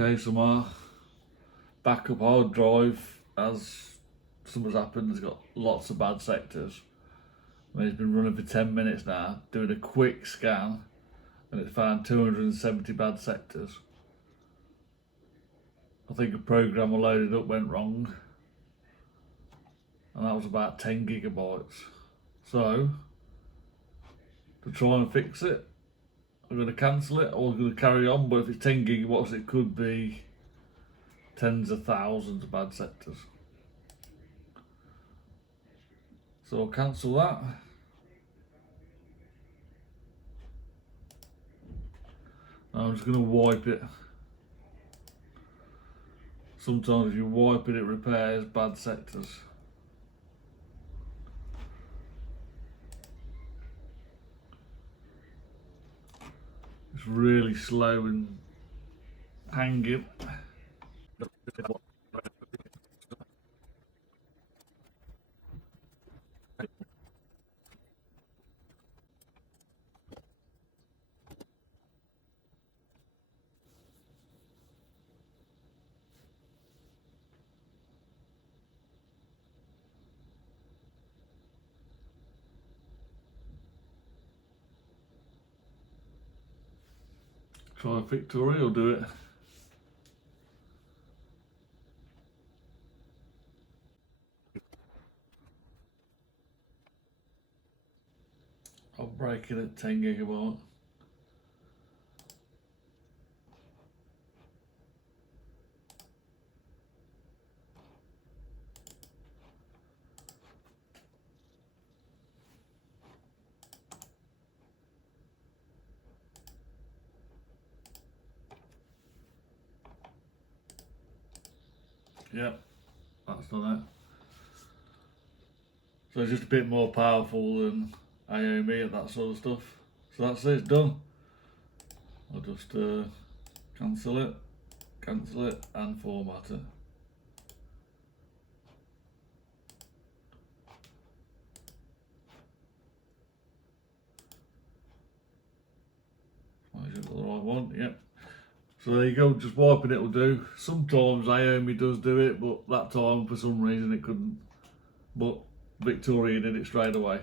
Okay, so my backup hard drive, as something's happened, has got lots of bad sectors. I mean, it's been running for 10 minutes now, doing a quick scan, and it's found 270 bad sectors. I think a program I loaded up went wrong, and that was about 10 gigabytes. So, to try and fix it, I'm going to cancel it, or I'm going to carry on, but if it's 10 gigabytes, it could be tens of thousands of bad sectors. So I'll cancel that. I'm just going to wipe it. Sometimes if you wipe it, it repairs bad sectors. It's really slow and hanging. Try Victoria or do it. I'll break it at 10 gigabyte. Yep, that's done it. So it's just a bit more powerful than AOMEI and that sort of stuff. So that's it, it's done. I'll just cancel it and format it. Is it the right one? Yep. So there you go, just wiping it will do. Sometimes AOMEI does do it, but that time for some reason it couldn't. But Victoria did it straight away.